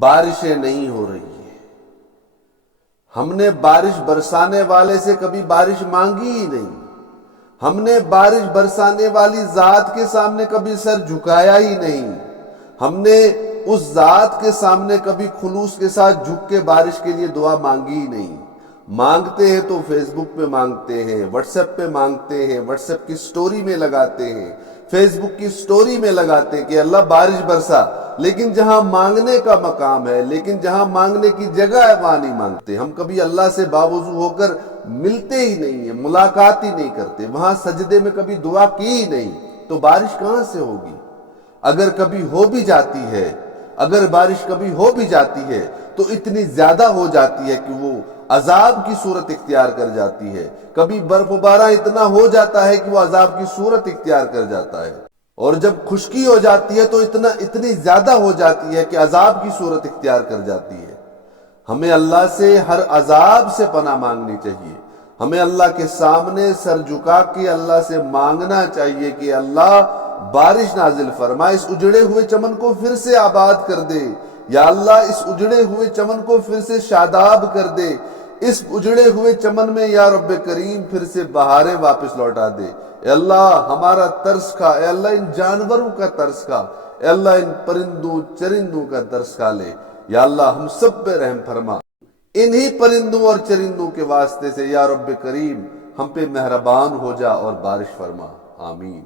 بارشیں نہیں ہو رہی ہیں۔ ہم نے بارش برسانے والے سے کبھی بارش مانگی ہی نہیں، ہم نے بارش برسانے والی ذات کے سامنے کبھی سر جھکایا ہی نہیں، ہم نے اس ذات کے سامنے کبھی خلوص کے ساتھ جھک کے بارش کے لیے دعا مانگی ہی نہیں۔ مانگتے ہیں تو فیس بک پہ مانگتے ہیں، واٹس ایپ پہ مانگتے ہیں، واٹس ایپ کی سٹوری میں لگاتے ہیں، فیس بک کی سٹوری میں لگاتے ہیں کہ اللہ بارش برسا، لیکن جہاں مانگنے کا مقام ہے، لیکن جہاں مانگنے کی جگہ ہے وہاں نہیں مانگتے۔ ہم کبھی اللہ سے باوضو ہو کر ملتے ہی نہیں ہیں، ملاقات ہی نہیں کرتے، وہاں سجدے میں کبھی دعا کی ہی نہیں، تو بارش کہاں سے ہوگی؟ اگر کبھی ہو بھی جاتی ہے، اگر بارش کبھی ہو بھی جاتی ہے تو اتنی زیادہ ہو جاتی ہے کہ وہ عذاب کی صورت اختیار کر جاتی ہے۔ کبھی برف و بارہ اتنا ہو جاتا ہے کہ وہ عذاب کی صورت اختیار کر جاتا ہے، اور جب خشکی ہو جاتی ہے تو اتنی زیادہ ہو جاتی ہے کہ عذاب کی صورت اختیار کر جاتی ہے۔ ہمیں اللہ سے ہر عذاب سے پناہ مانگنی چاہیے، ہمیں اللہ کے سامنے سر جھکا کے اللہ سے مانگنا چاہیے کہ اللہ بارش نازل فرما، اس اجڑے ہوئے چمن کو پھر سے آباد کر دے، یا اللہ اس اجڑے ہوئے چمن کو پھر سے شاداب کر دے، اس اجڑے ہوئے چمن میں یا رب کریم پھر سے بہاریں واپس لوٹا دے۔ اے اللہ ہمارا ترس کھا، اے اللہ ان جانوروں کا ترس کھا، اے اللہ ان پرندوں چرندوں کا ترس کھا لے، یا اللہ ہم سب پہ رحم فرما، انہی پرندوں اور چرندوں کے واسطے سے یا رب کریم ہم پہ مہربان ہو جا اور بارش فرما، آمین۔